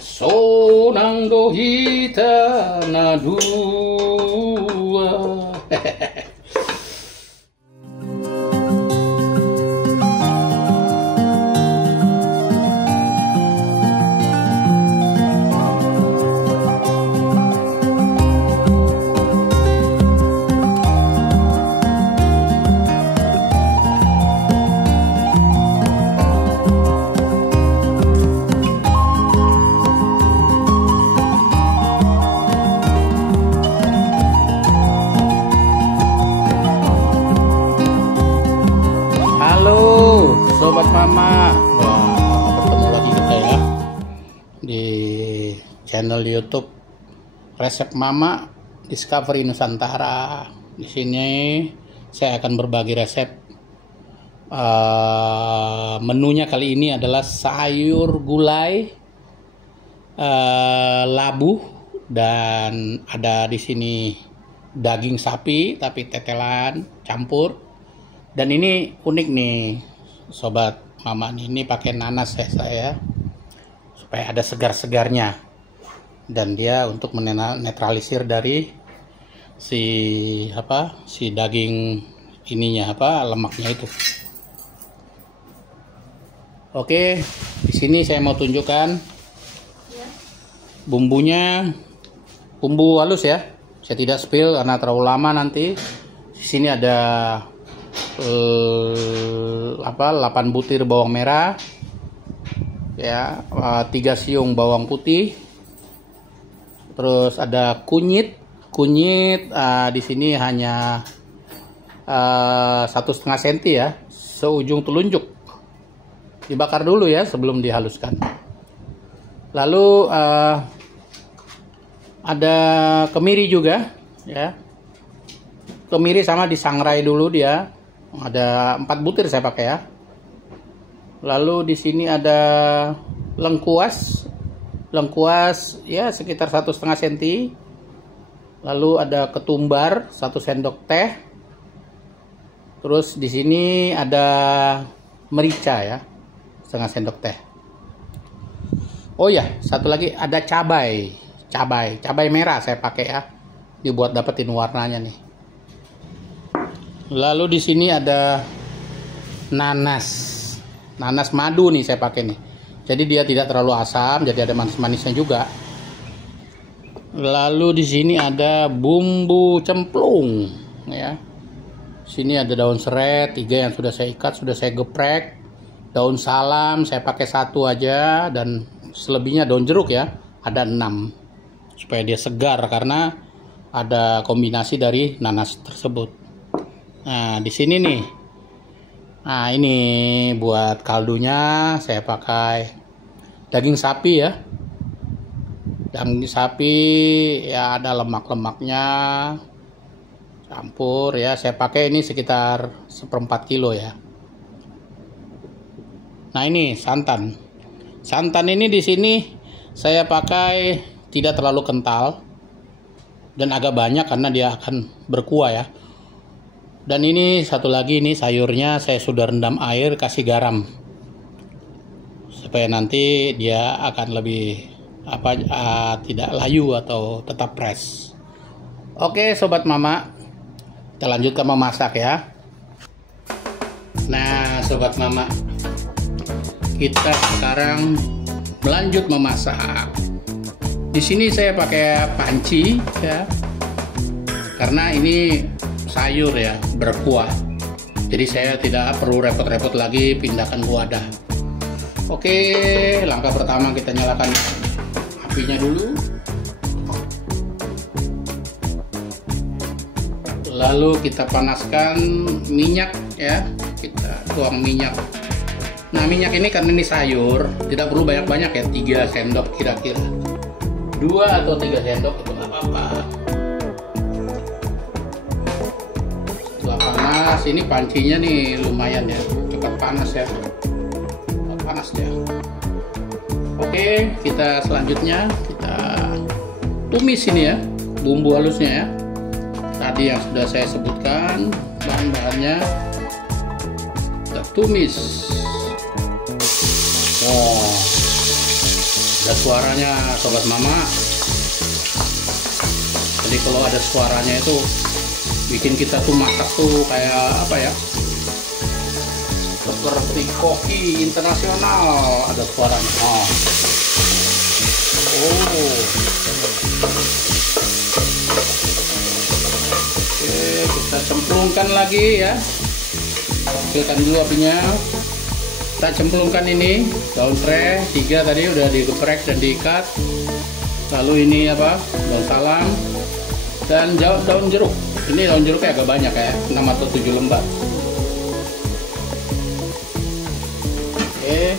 sonang dohita na dua. Sobat Mama, ketemu lagi kita ya di channel YouTube Resep Mama Discovery Nusantara. Di sini saya akan berbagi resep. Menunya kali ini adalah sayur gulai, labu, dan ada di sini daging sapi tapi tetelan campur. Dan ini unik nih Sobat Mama, ini pakai nanas ya saya, supaya ada segar-segarnya, dan dia untuk menetralisir dari si daging ininya, lemaknya itu. Oke, di sini saya mau tunjukkan bumbunya, bumbu halus ya. Saya tidak spill karena terlalu lama nanti. Di sini ada 8 butir bawang merah ya, 3 siung bawang putih, terus ada kunyit di sini hanya 1,5 cm ya, seujung telunjuk. Dibakar dulu ya sebelum dihaluskan. Lalu ada kemiri juga ya, kemiri sama disangrai dulu dia. Ada 4 butir saya pakai ya. Lalu di sini ada lengkuas ya sekitar 1,5 cm. Lalu ada ketumbar 1 sendok teh. Terus di sini ada merica ya, 1/2 sendok teh. Oh ya, satu lagi ada cabai merah saya pakai ya, dibuat dapetin warnanya nih. Lalu di sini ada nanas madu nih saya pakai nih. Jadi dia tidak terlalu asam, jadi ada manis-manisnya juga. Lalu di sini ada bumbu cemplung ya. Sini ada daun serai 3 yang sudah saya ikat, sudah saya geprek. Daun salam saya pakai 1 aja, dan selebihnya daun jeruk ya, ada 6. Supaya dia segar karena ada kombinasi dari nanas tersebut. Nah, di sini nih. Nah, ini buat kaldunya saya pakai daging sapi ya. Daging sapi ya, ada lemak-lemaknya. Campur ya. Saya pakai ini sekitar 1/4 kilo ya. Nah, ini santan. Santan ini di sini saya pakai tidak terlalu kental dan agak banyak karena dia akan berkuah ya. Dan ini satu lagi, ini sayurnya saya sudah rendam air, kasih garam supaya nanti dia akan lebih tidak layu atau tetap fresh. Oke Sobat Mama, kita lanjutkan memasak ya. Nah Sobat Mama, kita sekarang melanjut memasak. Di sini saya pakai panci ya, karena ini sayur ya, berkuah. Jadi saya tidak perlu repot-repot lagi pindahkan ke wadah. Oke, langkah pertama kita nyalakan apinya dulu. Lalu kita panaskan minyak ya, kita tuang minyak. Nah minyak ini karena ini sayur, tidak perlu banyak-banyak ya, 3 sendok kira-kira. 2 atau 3 sendok itu nggak apa-apa. Panas, ini pancinya nih lumayan ya, cepat panas ya, panas ya. Oke, kita selanjutnya kita tumis ini ya, bumbu halusnya ya. Tadi yang sudah saya sebutkan bahan-bahannya, kita tumis. Oh, sudah suaranya sobat mama. Jadi kalau ada suaranya itu bikin kita tuh masak tuh kayak apa ya, seperti koki internasional, ada suaranya. Oke, kita cemplungkan lagi ya, kecilkan dulu apinya. Kita cemplungkan ini daun serai 3 tadi udah digeprek dan diikat. Lalu ini apa, daun salam dan daun jeruk. Ini daun jeruknya agak banyak ya, 6 atau 7 lembar. Oke,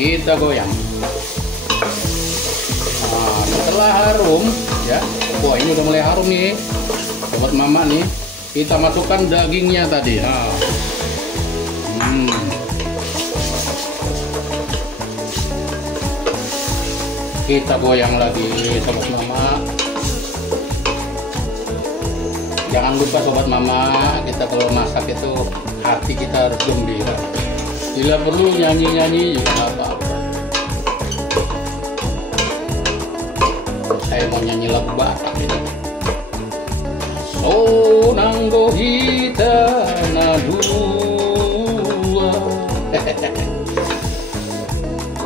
kita goyang. Nah, setelah harum ya, wah ini udah mulai harum nih sobat mama nih. Kita masukkan dagingnya tadi. Kita goyang lagi sobat mama. Jangan lupa sobat mama, kita kalau masak itu hati kita harus gembira. Bila perlu nyanyi-nyanyi juga nggak apa-apa. Saya mau nyanyi lagu Batak ini. Sonanggo hita nadua.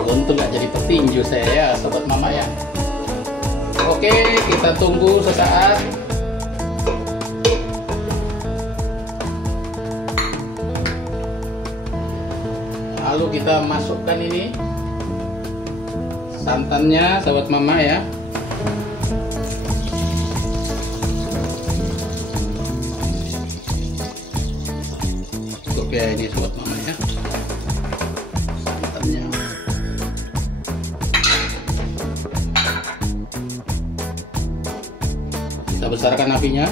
Untung nggak jadi petinju saya ya sobat mama ya. Oke, kita tunggu sesaat. Lalu kita masukkan ini santannya sobat mama ya. Cukup ya ini sobat mama ya, santannya. Kita besarkan apinya.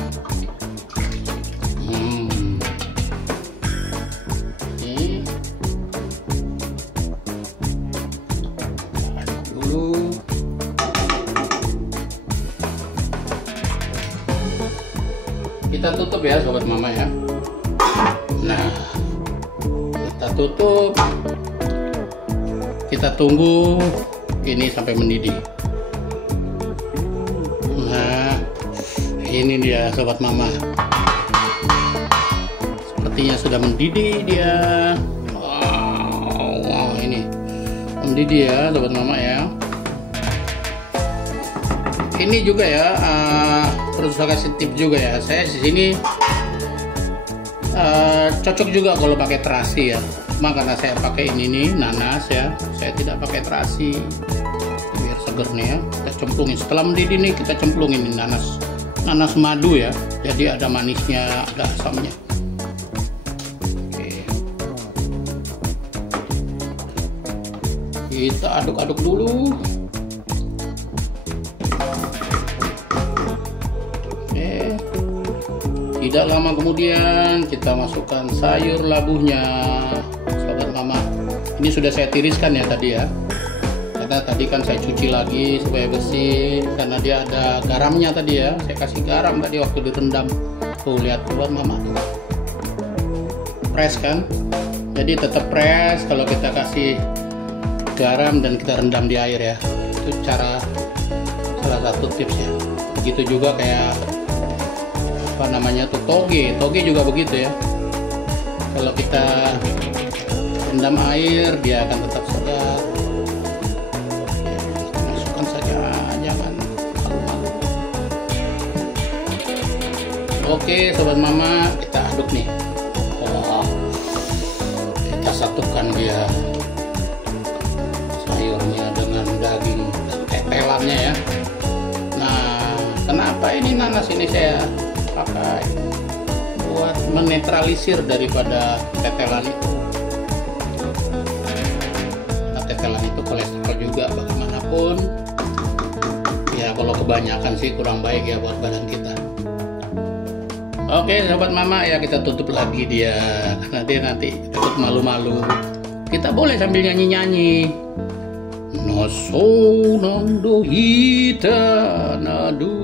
Kita tutup ya sobat mama ya. Nah, kita tutup, kita tunggu ini sampai mendidih. Nah, ini dia sobat mama, sepertinya sudah mendidih dia. Wow, ini mendidih ya sobat mama ya. Ini juga ya, perlu saya kasih tip juga ya. Saya di sini cocok juga kalau pakai terasi ya. Cuma karena saya pakai ini nih nanas ya, saya tidak pakai terasi biar seger nih ya. Kita cemplungin setelah mendidih nih, kita cemplungin ini nanas madu ya. Jadi ada manisnya, ada asamnya. Oke. Kita aduk-aduk dulu. Tidak lama kemudian kita masukkan sayur labuhnya sobat mama. Ini sudah saya tiriskan ya tadi ya, karena tadi kan saya cuci lagi supaya bersih, karena dia ada garamnya tadi ya. Saya kasih garam tadi waktu direndam. Tuh lihat sobat mama, press kan, jadi tetap press kalau kita kasih garam dan kita rendam di air ya. Itu salah satu tips ya. Begitu juga kayak apa namanya tuh, toge juga begitu ya. Kalau kita rendam air dia akan tetap segar. Masukkan saja, jangan malu-malu. Oke sobat mama, kita aduk nih. Kita satukan dia sayurnya dengan daging tetelannya ya. Nah, kenapa ini nanas ini saya pakai buat menetralisir daripada tetelan itu. Nah, tetelan itu kolesterol juga bagaimanapun ya, kalau kebanyakan sih kurang baik ya buat badan kita. Oke sobat mama ya, kita tutup lagi dia, nanti takut malu-malu. Kita boleh sambil nyanyi-nyanyi. Noso nando hita nadua.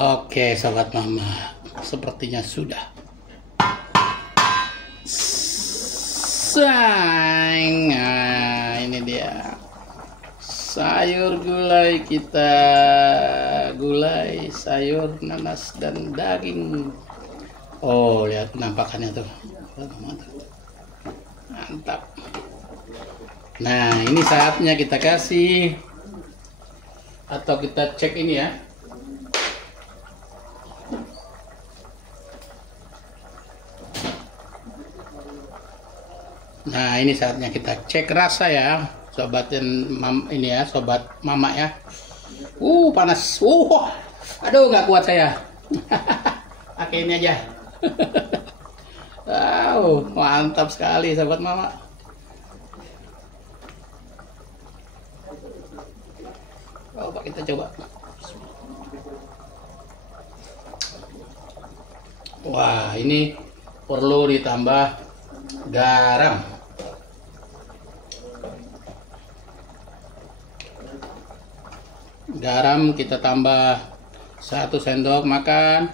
Oke sobat mama, sepertinya sudah. Sang. Nah, ini dia sayur gulai kita. Gulai, sayur, nanas, dan daging. Oh, lihat penampakannya tuh. Mantap. Nah, ini saatnya kita kasih atau kita cek ini ya. Nah, ini saatnya kita cek rasa ya, sobat ini ya, sobat mama ya. Panas. Aduh, nggak kuat saya. Pakai ini aja. Mantap sekali sobat mama. Coba kita coba. Wah, ini perlu ditambah garam. Garam kita tambah 1 sendok makan,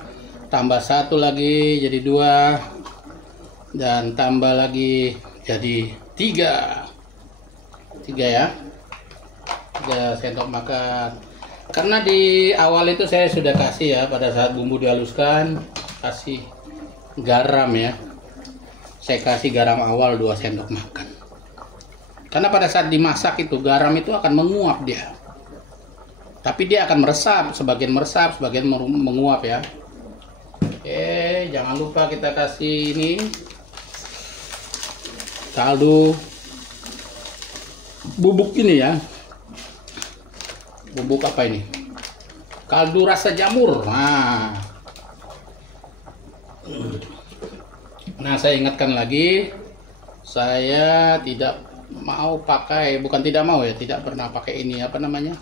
tambah 1 lagi jadi 2, dan tambah lagi jadi 3 ya, 3 sendok makan. Karena di awal itu saya sudah kasih ya, pada saat bumbu dihaluskan kasih garam ya. Saya kasih garam awal 2 sendok makan. Karena pada saat dimasak itu garam itu akan menguap dia. Tapi dia akan meresap, sebagian menguap ya. Oke, jangan lupa kita kasih ini kaldu bubuk ini ya. Bubuk apa ini? Kaldu rasa jamur. Nah, saya ingatkan lagi, saya tidak mau pakai, bukan tidak mau ya, tidak pernah pakai ini, apa namanya,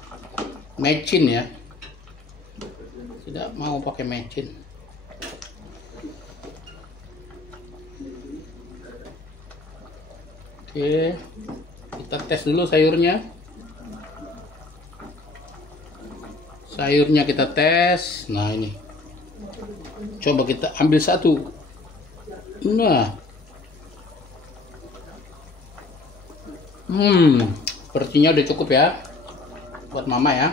mecin ya, tidak mau pakai mecin. Oke, kita tes dulu sayurnya. Sayurnya kita tes. Nah, ini coba kita ambil 1. Nah, sepertinya udah cukup ya buat mama ya.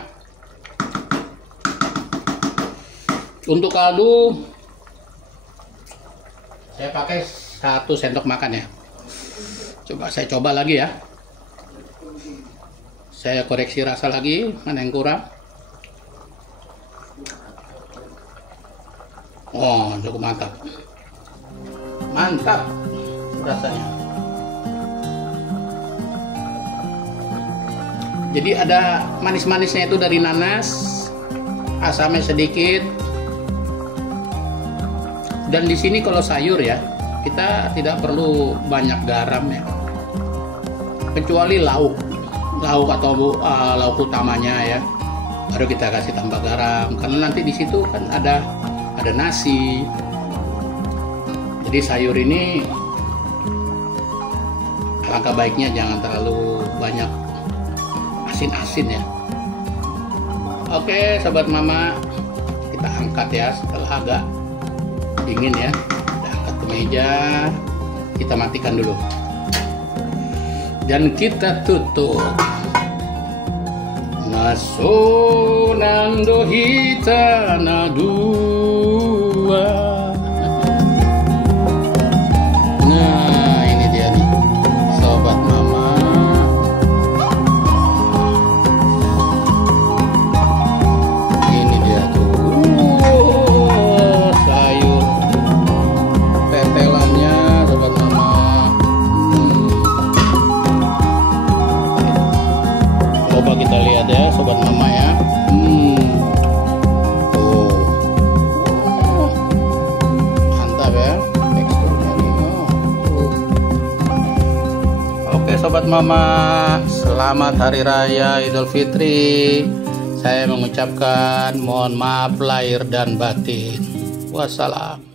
Untuk kaldu saya pakai 1 sendok makan ya. Saya coba lagi ya. Saya koreksi rasa lagi, mana yang kurang. Cukup mantap. Mantap rasanya. Jadi ada manis-manisnya itu dari nanas, asamnya sedikit. Dan di sini kalau sayur ya, kita tidak perlu banyak garam ya. Kecuali lauk atau lauk utamanya ya, baru kita kasih tambah garam. Karena nanti di situ kan ada nasi. Jadi sayur ini alangkah baiknya jangan terlalu banyak asin-asin ya. Oke, sobat mama, kita angkat ya setelah agak dingin ya. Kita angkat ke meja, kita matikan dulu. Dan kita tutup. Nasonando hita na dua. Nah, ini dia nih, sobat mama. Ini dia tuh sayur tetelannya, sobat mama. Coba kita lihat ya, sobat mama ya. Mantap ya teksturnya nih. Oke sobat mama, selamat hari raya Idul Fitri. Saya mengucapkan mohon maaf lahir dan batin. Wassalam.